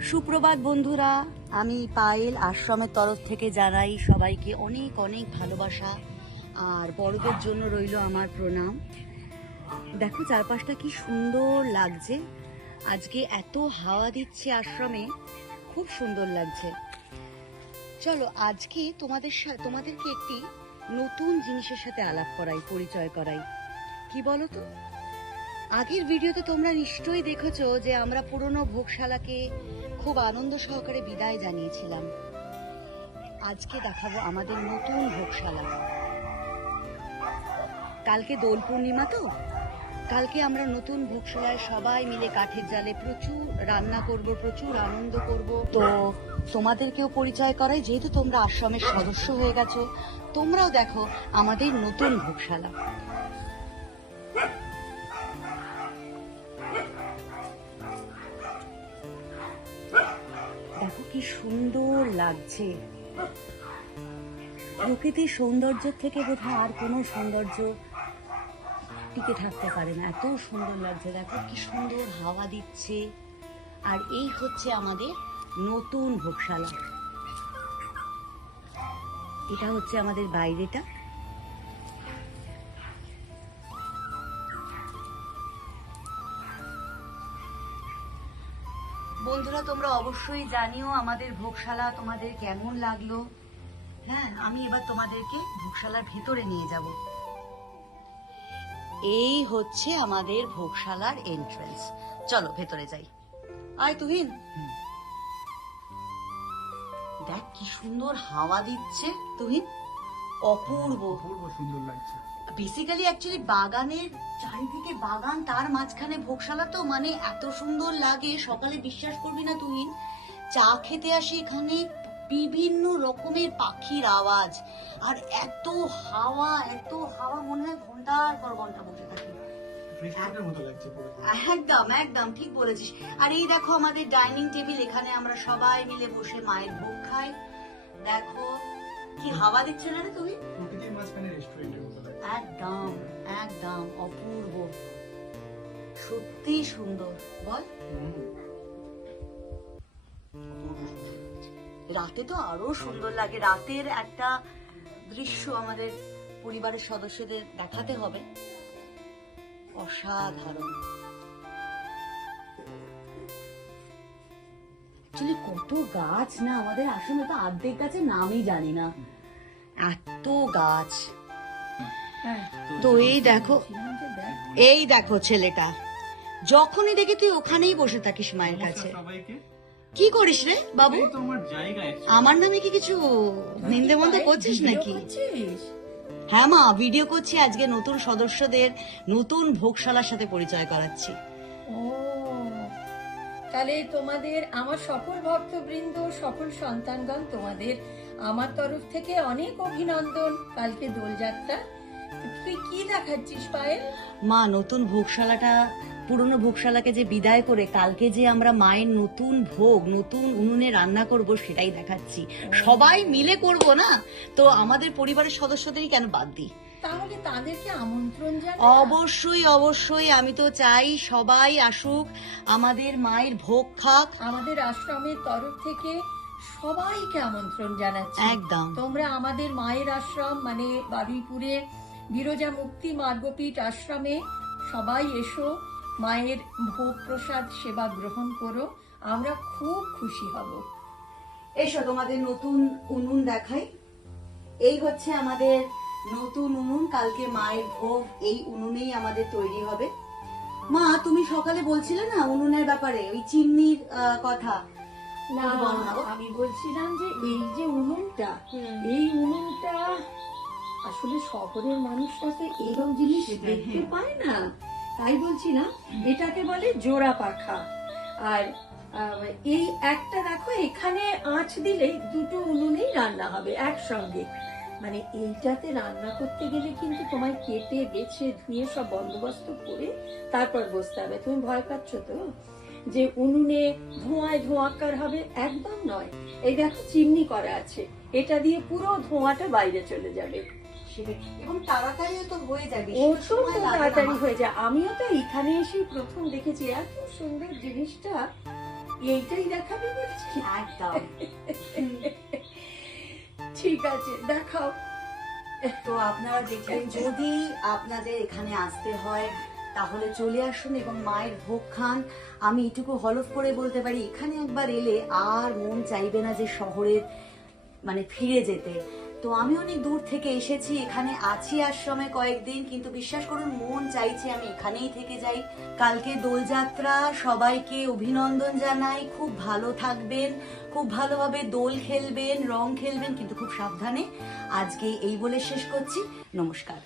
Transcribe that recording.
সুপ্রভাত বন্ধুরা, আমি পায়েল আশ্রমের তরফ থেকে জানাই সবাইকে অনেক অনেক ভালোবাসা, আর বড়দের জন্য রইল আমার প্রণাম। দেখো, চারপাশটা কি সুন্দর লাগছে। আজকে এত হাওয়া দিচ্ছে আশ্রমে, খুব সুন্দর লাগছে। চলো, আজকে তোমাদের তোমাদেরকে একটি নতুন জিনিসের সাথে আলাপ করাই, পরিচয় করাই। কি বলো তো? আগের ভিডিওতে তোমরা নিশ্চয়ই দেখেছ যে আমরা পুরনো ভোগশালাকে খুব আনন্দ সহকারে বিদায় জানিয়েছিলাম। আজকে দেখাবো আমাদের নতুন ভোগশালা। কালকে দোল পূর্ণিমা তো? কালকে আমরা নতুন ভোগশালায় সবাই মিলে কাঠের জালে প্রচুর রান্না করব, প্রচুর আনন্দ করব। তো তোমাদেরকেও পরিচয় করাই, যেহেতু তোমরা আশ্রমের সদস্য হয়ে গেছো, তোমরাও দেখো আমাদের নতুন ভোগশালা। কি সুন্দর লাগছে। প্রকৃতির সৌন্দর্য থেকে বোধহয় আর কোনো সৌন্দর্য টিকে থাকতে পারে না। এত সুন্দর লাগছে, দেখো কি সুন্দর হাওয়া দিচ্ছে। আর এই হচ্ছে আমাদের নতুন ভোগশালা। এটা হচ্ছে আমাদের বাইরেটা। বন্ধুরা তোমরা অবশ্যই জানিও আমাদের ভোগশালা তোমাদের কেমন লাগল। হ্যাঁ আমি এবার তোমাদেরকে ভোগশালার ভেতরে নিয়ে যাব। এই হচ্ছে আমাদের ভোগশালার এন্ট্রান্স চলো ভেতরে যাই। আয় তুহিন। দেখ কি সুন্দর হাওয়া দিচ্ছে। তুহিন? অপূর্ব। অপূর্ব সুন্দর লাগছে। বেসিক্যালি অ্যাকচুয়ালি বাগানের চারিদিকে বাগান তার মাঝখানে ভোগশালা তো মানে এত সুন্দর লাগে সকালে বিশ্বাস করবি না তুই চা খেতে আসি এখানে বিভিন্ন রকমের পাখির আওয়াজ আর এত হাওয়া এত হাওয়া মনে হয় ঘণ্টার পর ঘণ্টা বসে থাকি। একদম একদম ঠিক বলেছিস। আর এই দেখো আমাদের ডাইনিং টেবিল এখানে আমরা সবাই মিলে বসে মায়ের ভোগ খাই। দেখো কি হাওয়া দিচ্ছে না তুমি? প্রকৃতির মাঝখানে রেস্টুরেন্টের মতো একদম একদম অপূর্ব। সত্যি সুন্দর, বল। রাতে তো আরও সুন্দর লাগে। রাতের একটা দৃশ্য আমাদের পরিবারের সদস্যদের দেখাতে হবে। অসাধারণ। Actually কত গাছ না আমাদের আসলে তো অর্ধেক গাছের নামই জানি না। এত গাছ। তো এই দেখো এই দেখো ছেলেটা। যখনই দেখি তুই ওখানেই বসে থাকিস মায়ের কাছে। কি করিস রে বাবু? আমার নামে কি কিছু নিন্দে মন্দ করছিস নাকি? হ্যাঁ মা ভিডিও করছি আজকে নতুন সদস্যদের নতুন ভোগশালার সাথে পরিচয় করাচ্ছি। ও তাহলে তোমাদের আমার সকল ভক্তবৃন্দ সকল সন্তানগণ তোমাদের আমার তরফ থেকে অনেক অভিনন্দন। কালকে দোলযাত্রা তুই কি দেখাচ্ছিস পায়েল? মা নতুন ভোগশালাটা পুরনো ভোগশালাকে যে বিদায় করে কালকে যে আমরা মায়ের নতুন ভোগ নতুন উনুনে রান্না করব সেটাই দেখাচ্ছি। সবাই মিলে করব না? তো আমাদের পরিবারের সদস্যদেরই কেন বাদ দিই? তাহলে তাদেরকে আমন্ত্রণ অবশ্যই অবশ্যই আমি তো চাই সবাই আসুক আমাদের মায়ের ভোগ খাক। আমাদের আশ্রমের তরফ থেকে সবাইকে আমন্ত্রণ জানাচ্ছি। একদম। তোমরা আমাদের মায়ের আশ্রম মানে বারুইপুরে বিরজা মুক্তি মার্গপীঠ আশ্রমে সবাই এসো মায়ের ভোগ প্রসাদ সেবা গ্রহণ করো আমরা খুব খুশি হব। এসো তোমাদের নতুন উনুন দেখাই। এই হচ্ছে আমাদের নতুন উনুন কালকে মায়ের ভোগ এই উনুনেই আমাদের তৈরি হবে। মা তুমি সকালে বলছিলে না উনুনের ব্যাপারে ওই চিমনির কথা? না আমি বলছিলাম যে এই যে উনুনটা এই উনুনটা আসলে শহরের মানুষরা তো এরকম জিনিস দেখতে পায় না। তাই বলছি না এটাকে বলে জোড়া পাখা। আর এই একটা দেখো এখানে আঁচ দিলেই দুটো উনুনেই রান্না হবে একসঙ্গে। মানে এইটাতে রান্না করতে গেলে কিন্তু তোমায় কেটে বেছে ধুয়ে সব বন্দোবস্ত করে তারপর বসতে হবে। তুমি ভয় পাচ্ছ তো? যে উনুনে ধোঁয়ায় ধোঁয়াকার হবে একদম নয়। এই দেখো চিমনি করা আছে। এটা দিয়ে পুরো ধোঁয়াটা বাইরে চলে যাবে। এবং তাড়াতাড়িও তো হয়ে যাবে অত্যন্ত তাড়াতাড়ি হয়ে যায়। আমিও তো এখানে এসে প্রথম দেখেছি এত সুন্দর জিনিসটা। এইটাই দেখাবি বলছি? একদম। ঠিক আছে দেখাও। তো আপনারা দেখবেন যদি আপনাদের এখানে আসতে হয় তাহলে চলে আসুন এবং মায়ের ভোগ খান। আমি এটুকু হলফ করে বলতে পারি এখানে একবার এলে আর মন চাইবে না যে শহরের মানে ফিরে যেতে। তো আমি অনেক দূর থেকে এসেছি, এখানে আছি আশ্রমে কয়েকদিন, কিন্তু বিশ্বাস করুন, মন চাইছে আমি এখানেই থেকে যাই। কালকে দোলযাত্রা, সবাইকে অভিনন্দন জানাই, খুব ভালো থাকবেন, খুব ভালোভাবে দোল খেলবেন, রং খেলবেন, কিন্তু খুব সাবধানে। আজকে এই বলে শেষ করছি, নমস্কার।